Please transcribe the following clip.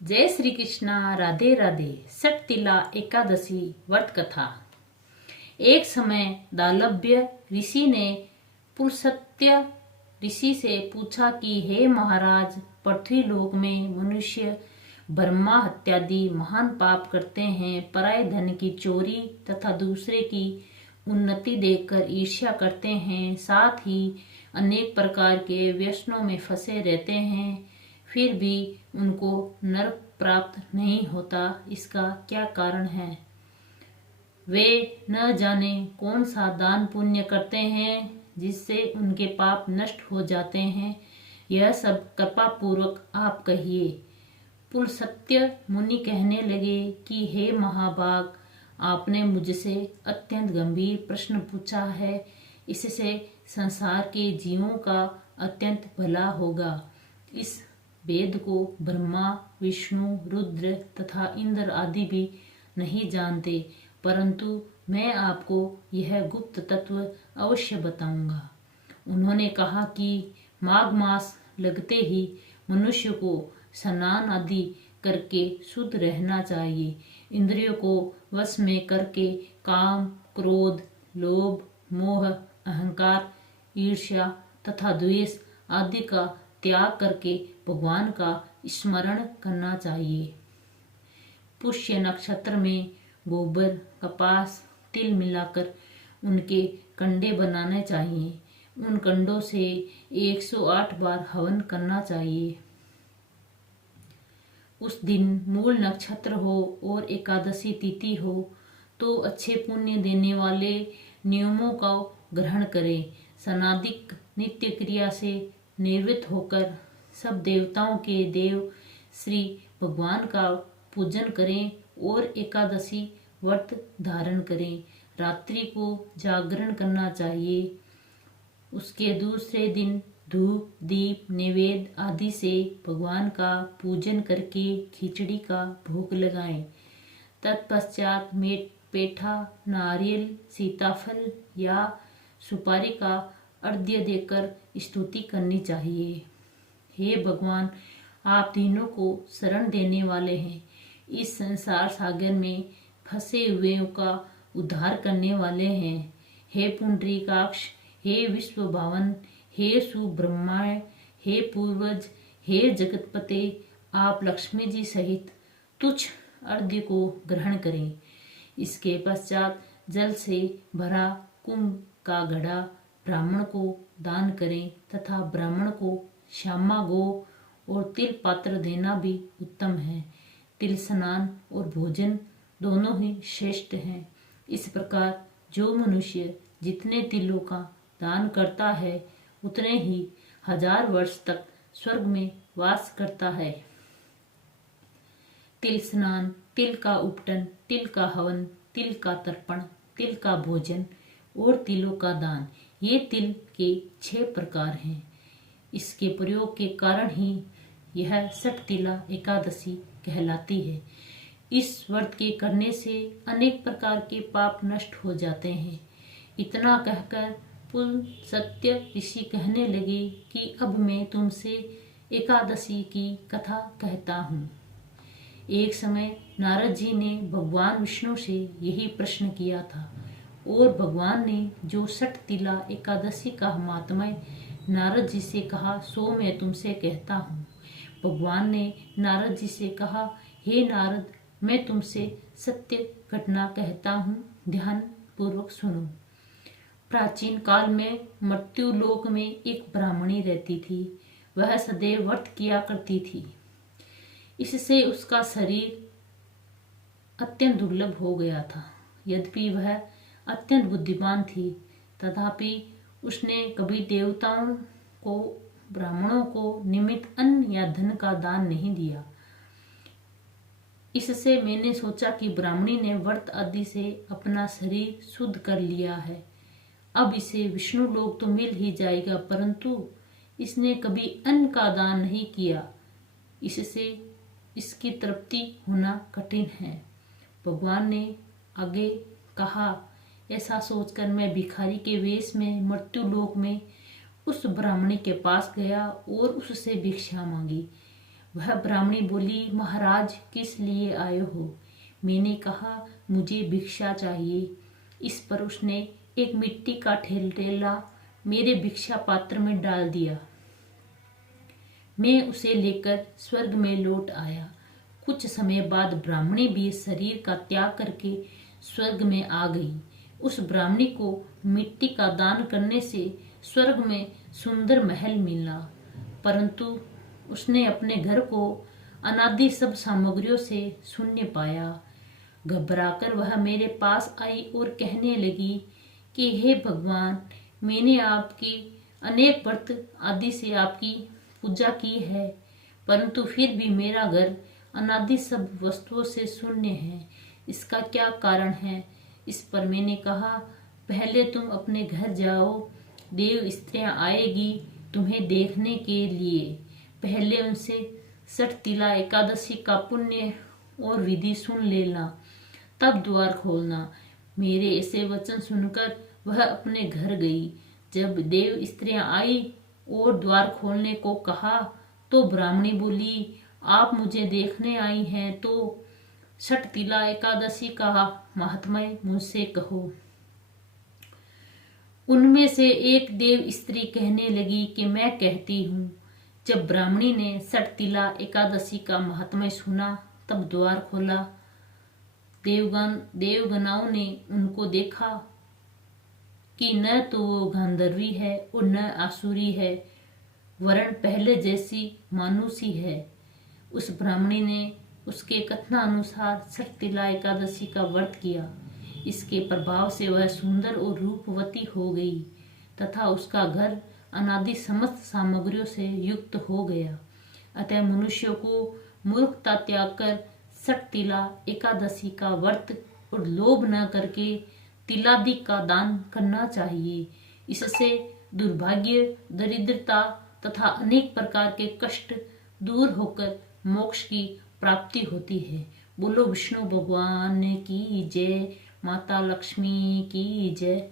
जय श्री कृष्णा। राधे राधे। सटतिला एकादशी व्रत कथा। एक समय दालभ्य ऋषि ने पुलस्त्य ऋषि से पूछा कि हे महाराज, पृथ्वी लोक में मनुष्य ब्रह्मा हत्यादि महान पाप करते हैं, पराये धन की चोरी तथा दूसरे की उन्नति देखकर ईर्ष्या करते हैं, साथ ही अनेक प्रकार के व्यसनों में फंसे रहते हैं, फिर भी उनको नरक प्राप्त नहीं होता। इसका क्या कारण है? वे न जाने कौन सा दान पुण्य करते हैं जिससे उनके पाप नष्ट हो जाते हैं। यह सब कृपा पूर्वक आप कहिए। पुलस्त्य मुनि कहने लगे कि हे महाभाग, आपने मुझसे अत्यंत गंभीर प्रश्न पूछा है। इससे संसार के जीवों का अत्यंत भला होगा। इस वेद को ब्रह्मा, विष्णु, रुद्र तथा इंद्र आदि भी नहीं जानते, परंतु मैं आपको यह गुप्त तत्व अवश्य बताऊंगा। उन्होंने कहा कि माघ मास लगते ही मनुष्य को स्नान आदि करके शुद्ध रहना चाहिए। इंद्रियों को वश में करके काम, क्रोध, लोभ, मोह, अहंकार, ईर्ष्या तथा द्वेष आदि का त्याग करके भगवान का स्मरण करना चाहिए। पुष्य नक्षत्र में गोबर, कपास, तिल मिलाकर उनके कंडे बनाने चाहिए। उन कंडों से 108 बार हवन करना चाहिए। उस दिन मूल नक्षत्र हो और एकादशी तिथि हो तो अच्छे पुण्य देने वाले नियमों का ग्रहण करें। सनादिक नित्य क्रिया से निवृत्त होकर सब देवताओं के देव श्री भगवान का पूजन करें और एकादशी व्रत धारण करें। रात्रि को जागरण करना चाहिए। उसके दूसरे दिन धूप, दीप, नैवेद्य आदि से भगवान का पूजन करके खिचड़ी का भोग लगाएं। तत्पश्चात पेठा, नारियल, सीताफल या सुपारी का अर्घ्य देकर स्तुति करनी चाहिए। हे भगवान, आप तीनों को शरण देने वाले हैं। इस संसार सागर में फंसे हुएों का उद्धार करने वाले हैं। हे पुंडरीकाक्ष, हे विश्व भावन, हे सुब्रह्मण्य, हे पूर्वज, हे जगतपते, आप लक्ष्मी जी सहित तुच्छ अर्घ्य को ग्रहण करें। इसके पश्चात जल से भरा कुंभ का घड़ा ब्राह्मण को दान करें तथा ब्राह्मण को श्यामा गो और तिल पात्र देना भी उत्तम है। तिल स्नान और भोजन दोनों ही श्रेष्ठ हैं। इस प्रकार जो मनुष्य जितने तिलों का दान करता है उतने ही 1000 वर्ष तक स्वर्ग में वास करता है। तिल स्नान, तिल का उपटन, तिल का हवन, तिल का तर्पण, तिल का भोजन और तिलों का दान, ये तिल के 6 प्रकार हैं। इसके प्रयोग के कारण ही यह सटतिला एकादशी कहलाती है। इस व्रत के करने से अनेक प्रकार के पाप नष्ट हो जाते हैं। इतना कहकर पुलस्त्य ऋषि कहने लगे कि अब मैं तुमसे एकादशी की कथा कहता हूँ। एक समय नारद जी ने भगवान विष्णु से यही प्रश्न किया था और भगवान ने जो सटतिला एकादशी का महात्म्य नारद जी से कहा सो मैं तुमसे कहता हूँ। भगवान ने नारद जी से कहा, हे नारद, मैं तुमसे सत्य घटना कहता हूँ, ध्यान पूर्वक सुनो। प्राचीन काल में मृत्यु लोक में एक ब्राह्मणी रहती थी। वह सदैव व्रत किया करती थी। इससे उसका शरीर अत्यंत दुर्लभ हो गया था। यद्यपि वह अत्यंत बुद्धिमान थी, तथापि उसने कभी देवताओं को, ब्राह्मणों को निमित्त अन्न या धन का दान नहीं दिया। इससे मैंने सोचा कि ब्राह्मणी ने व्रत आदि से अपना शरीर शुद्ध कर लिया है। अब इसे विष्णु लोक तो मिल ही जाएगा, परंतु इसने कभी अन्न का दान नहीं किया। इससे इसकी तृप्ति होना कठिन है। भगवान ने आगे कहा, ऐसा सोचकर मैं भिखारी के वेश में मृत्यु लोक में उस ब्राह्मणी के पास गया और उससे भिक्षा मांगी। वह ब्राह्मणी बोली, महाराज किस लिए आए हो? मैंने कहा, मुझे भिक्षा चाहिए। इस पर उसने एक मिट्टी का ठेला मेरे भिक्षा पात्र में डाल दिया। मैं उसे लेकर स्वर्ग में लौट आया। कुछ समय बाद ब्राह्मणी भी शरीर का त्याग करके स्वर्ग में आ गई। उस ब्राह्मणी को मिट्टी का दान करने से स्वर्ग में सुंदर महल मिला, परंतु उसने अपने घर को अनादि सब सामग्रियों से शून्य पाया। घबराकर वह मेरे पास आई और कहने लगी कि हे भगवान, मैंने आपकी अनेक व्रत आदि से आपकी पूजा की है, परंतु फिर भी मेरा घर अनादि सब वस्तुओं से शून्य है। इसका क्या कारण है? इस पर मैंने कहा, पहले तुम अपने घर जाओ, देव स्त्रियां आएगी तुम्हें देखने के लिए। पहले उनसे सठ तिला एकादशी का पुण्य और विधि सुन लेना, तब द्वार खोलना। मेरे ऐसे वचन सुनकर वह अपने घर गई। जब देव स्त्रियां आई और द्वार खोलने को कहा तो ब्राह्मणी बोली, आप मुझे देखने आई हैं तो सठ तिला एकादशी का महात्म्य मुझसे कहो। उनमें से एक देव स्त्री कहने लगी कि मैं कहती हूँ। जब ब्राह्मणी ने सठ तिला एकादशी का महात्म्य सुना तब द्वार खोला। देवगणाओं ने उनको देखा कि न तो वो गांधर्वी है और न आसुरी है, वरण पहले जैसी मानुषी है। उस ब्राह्मणी ने उसके कथनानुसार सठ तिला एकादशी का व्रत किया। इसके प्रभाव से वह सुंदर और रूपवती हो गई तथा उसका घर अनादि समस्त सामग्रियों से युक्त हो गया। अतः मनुष्य को मूर्खता त्याग कर सठ तिला एकादशी का व्रत और लोभ न करके तिलादि का दान करना चाहिए। इससे दुर्भाग्य, दरिद्रता तथा अनेक प्रकार के कष्ट दूर होकर मोक्ष की प्राप्ति होती है। बोलो विष्णु भगवान की जय, माता लक्ष्मी की जय।